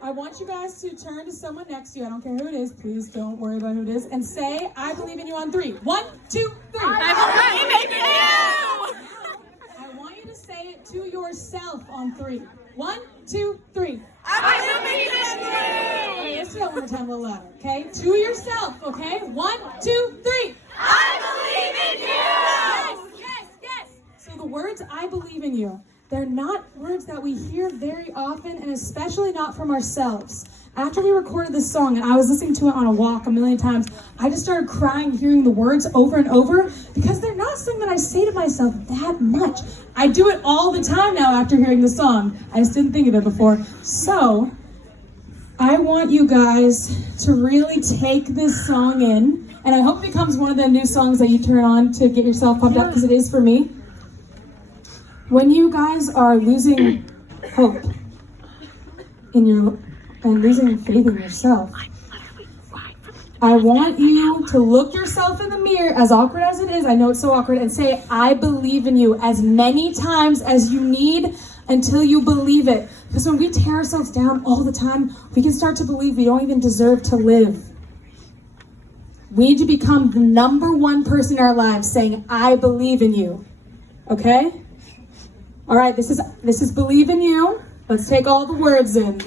I want you guys to turn to someone next to you. I don't care who it is. Please don't worry about who it is. And say, I believe in you on 3. 1, 2, 3. I believe in you! I want you to say it to yourself on 3. 1, 2, 3. I believe in you! Let's do it one more time, a little louder, okay? To yourself, okay? 1, 2, 3. I believe in you! Yes, yes, yes. So the words I believe in you, they're not words that we hear very often, and especially not from ourselves. After we recorded this song, and I was listening to it on a walk a million times, I just started crying hearing the words over and over because they're not something that I say to myself that much. I do it all the time now after hearing the song. I just didn't think of it before. So, I want you guys to really take this song in, and I hope it becomes one of the new songs that you turn on to get yourself pumped up, because it is for me. When you guys are losing hope in your and losing faith in yourself, I want you to look yourself in the mirror, as awkward as it is, I know it's so awkward, and say, I believe in you, as many times as you need until you believe it. Because when we tear ourselves down all the time, we can start to believe we don't even deserve to live. We need to become the number one person in our lives saying, I believe in you. Okay? All right, this is believe in you. Let's take all the words in.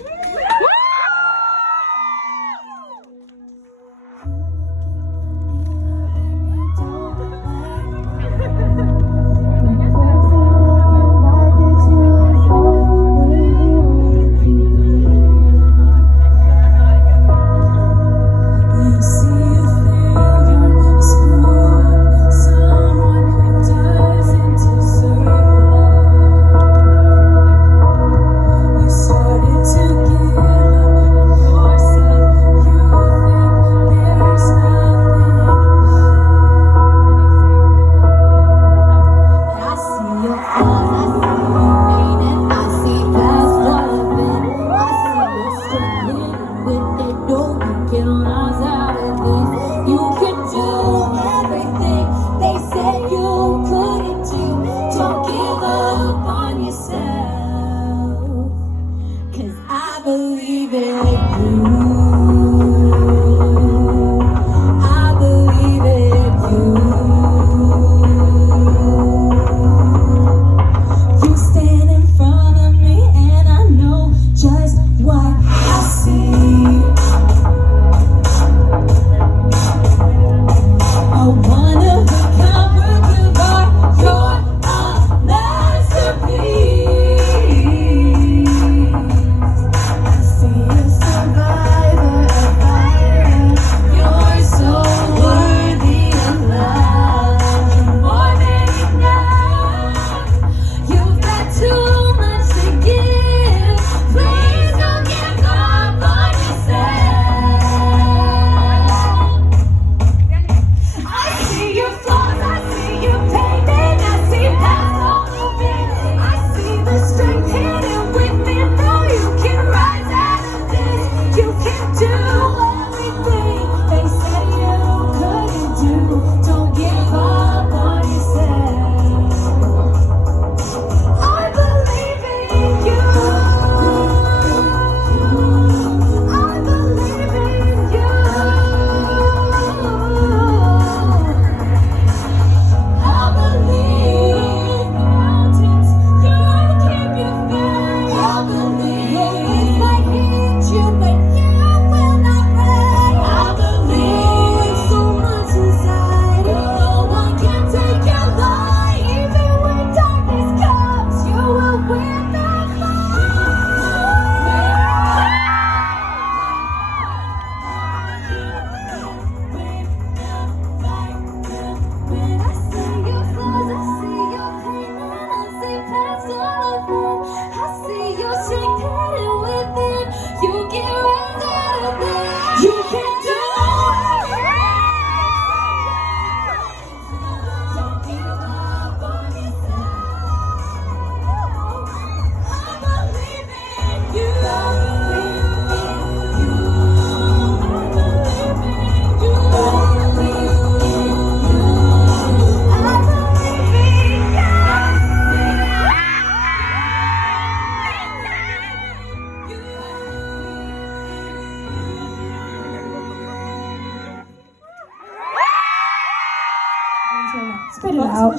Started to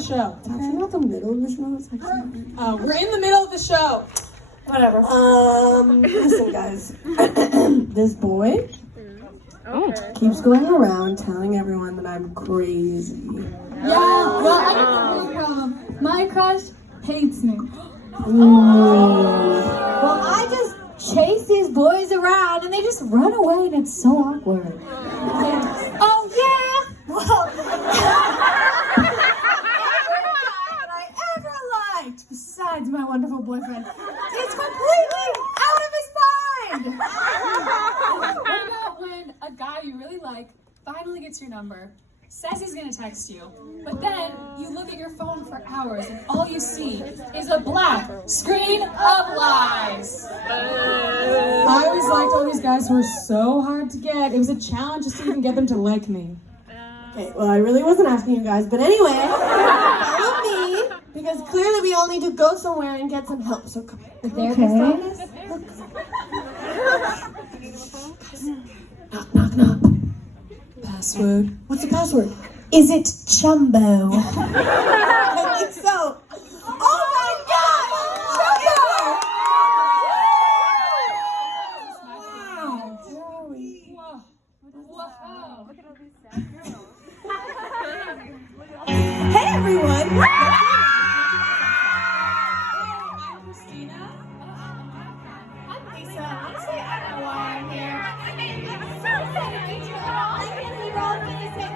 show. It's actually not the middle of the show. It's actually... We're in the middle of the show. Whatever. Listen, guys. This boy keeps going around telling everyone that I'm crazy. Yeah, well, I have no problem. My crush hates me. Well, I just chase these boys around and they just run away and it's so awkward. Oh yeah? Well, that I ever liked, besides my wonderful boyfriend, is completely out of his mind. What about when a guy you really like finally gets your number, says he's gonna text you, but then you look at your phone for hours and all you see is a black screen of lies? I always liked all these guys who were so hard to get. It was a challenge just to even get them to like me. Okay, well, I really wasn't asking you guys, but anyway, follow me, because clearly we all need to go somewhere and get some help. So come on. The therapist office? Knock, knock, knock. Password. What's the password? Is it Chumbo? I think so. Oh my God! Hey everyone! I'm Christina. I'm Lisa. Honestly, I don't know why I'm here. I'm so excited to meet you all. I can't be wrong with the same.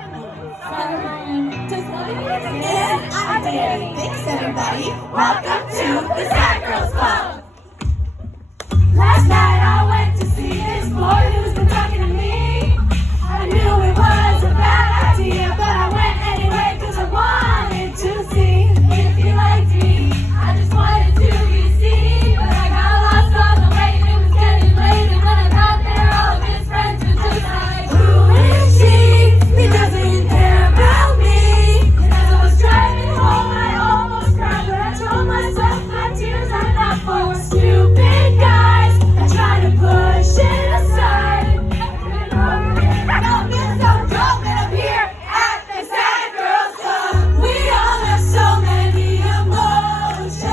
And I'm Danny. Thanks everybody. Welcome to the Sad Girls Club. Last night I went to see this boy who's been talking to me. I knew it was a bad idea, but I went anyway because I wanted to see if he liked me. I just wanted to be seen, but I got lost on the way. It was getting late, and when I got there, all of his friends were just like, who is she? He doesn't care about me. And as I was driving home, I almost cried, but I told myself that tears are not for stupid guys. I try to push it aside. I don't feel so dumb that I'm here at the Sad Girls Club. We all have so many emotions.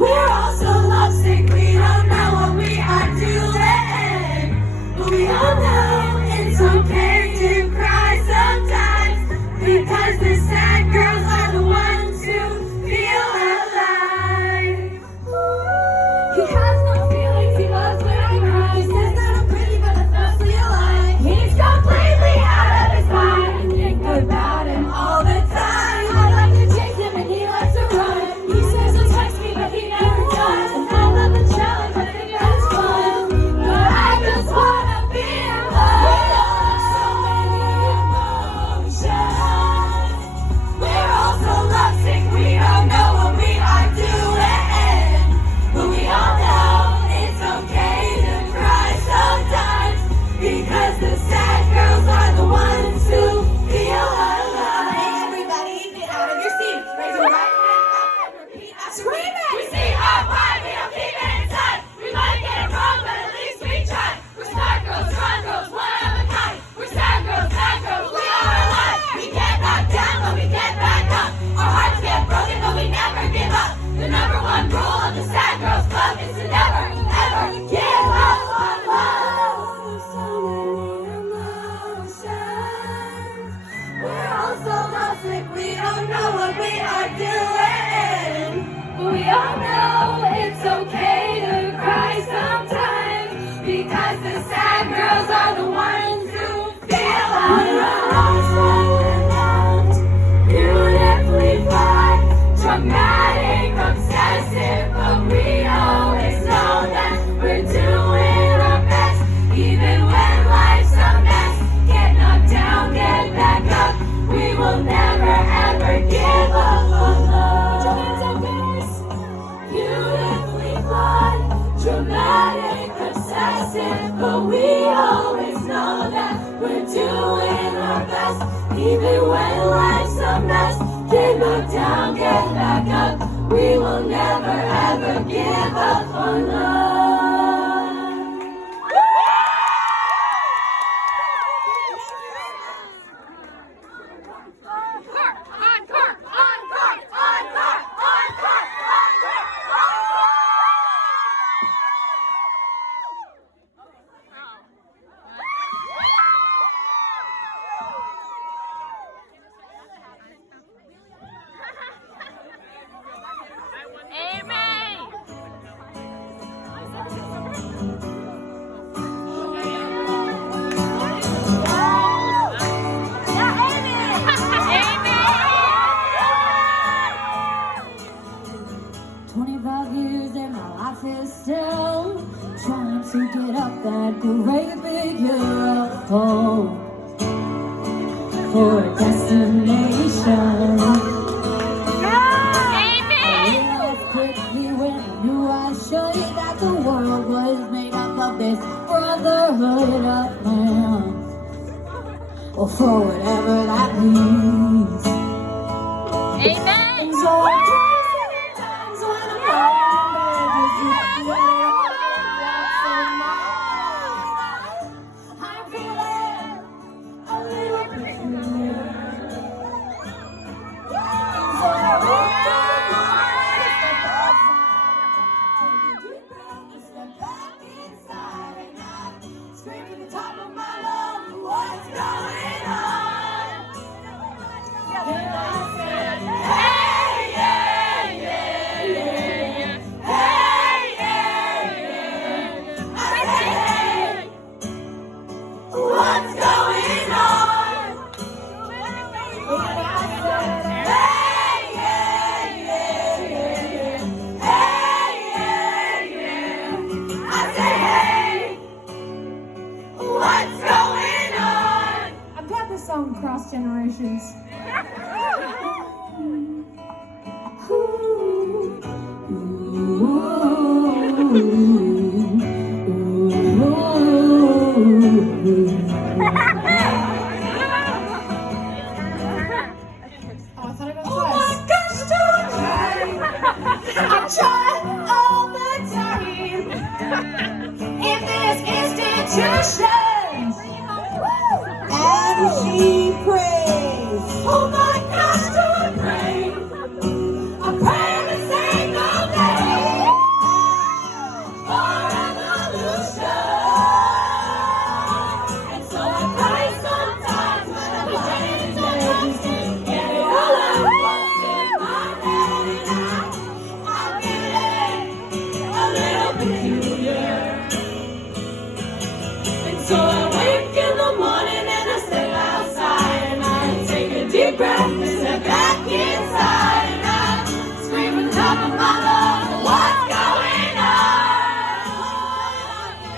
We're all so lovesick, we don't know what we are doing. But we all know it's okay to cry sometimes, because the sad girls are the ones who feel alive. He has no feelings, he loves when I cry. He says that I'm pretty, but that's mostly a lie. He's completely out of his mind. I think about him all the time. I like to chase him and he likes to run. He says he'll text me, but he never does. And I love the challenge, I think that's fun. But I just wanna be in love. We all have so many emotions. We're all so lovesick, we don't know what we are doing. But we all know it's okay to cry sometimes, because the sad girls are the ones who feel alive. Hey everybody, get out of your seats. Raise your right hand up and repeat after me. We see our pride, we don't keep it inside. We might get it wrong, but at least we try. We're smart girls, strong girls, one of a kind. We're sad girls, we are alive. We get knocked down, but we get back up. Our hearts get broken, but we never give up. The number one rule of the Sad Girls Club is to never, ever give up on love. So many emotions. We're all so lovesick, we don't know what we are doing. But we all know it's okay to cry sometimes, because the sad girls are the ones who feel alive. Beautifully flawed, dramatic, obsessive, but we always know that we're doing our best, even when life's a mess. Get knocked down, get back up. We will never ever give up on love. Beautifully flawed, dramatic, obsessive, but we always know that we're doing our best, even when life's a mess. Get knocked down, get back up. We will never ever give up on love. Encore! to get up that great big hill for a destination. Quickly when I knew I'd show you that the world was made up of this brotherhood of man, or for whatever that means. Amen. And so I cry sometimes when I'm lonely, just to get it all what's in my life. I'm feeling a little peculiar. And so I wake up in the morning and step outside, take a deep breath and step back inside, and I scream at the top of my lungs, what's going on? And I said, hey, yeah, yeah, yeah. Hey, yeah, yeah. I said, hey, what's going on? And I said, hey, yeah, yeah, yeah. Hey, yeah, yeah. I said, hey, what's going on? I'm glad this song crossed generations. I try all the time in this institution, and she prays. Oh my gosh, do I pray? I pray every single day for revolution. And so I cry sometimes when I'm trying to just get it all out what's in my head, and I'm feeling a little peculiar. And so I wake in the morning and I step outside, and I take a deep breath and step back inside, and I scream at the top of my lungs, what's going on?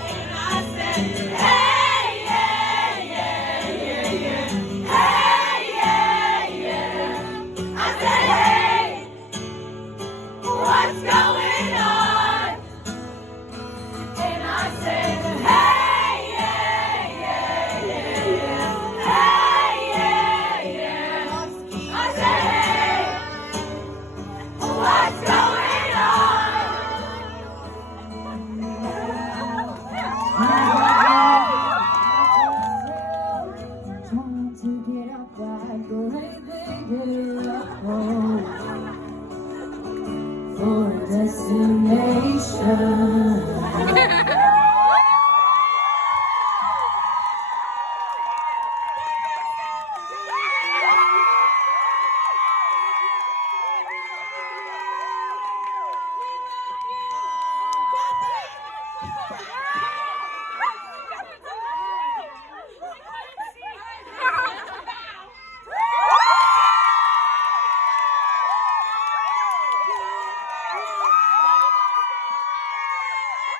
And I said, hey, yeah, yeah, yeah, yeah. Hey, yeah, yeah. I said, hey, what's going on? And I said, hey, yeah, yeah, yeah, yeah. Hey, yeah, yeah. I said, hey, what's going on? Trying to get up that great big hill for a destination.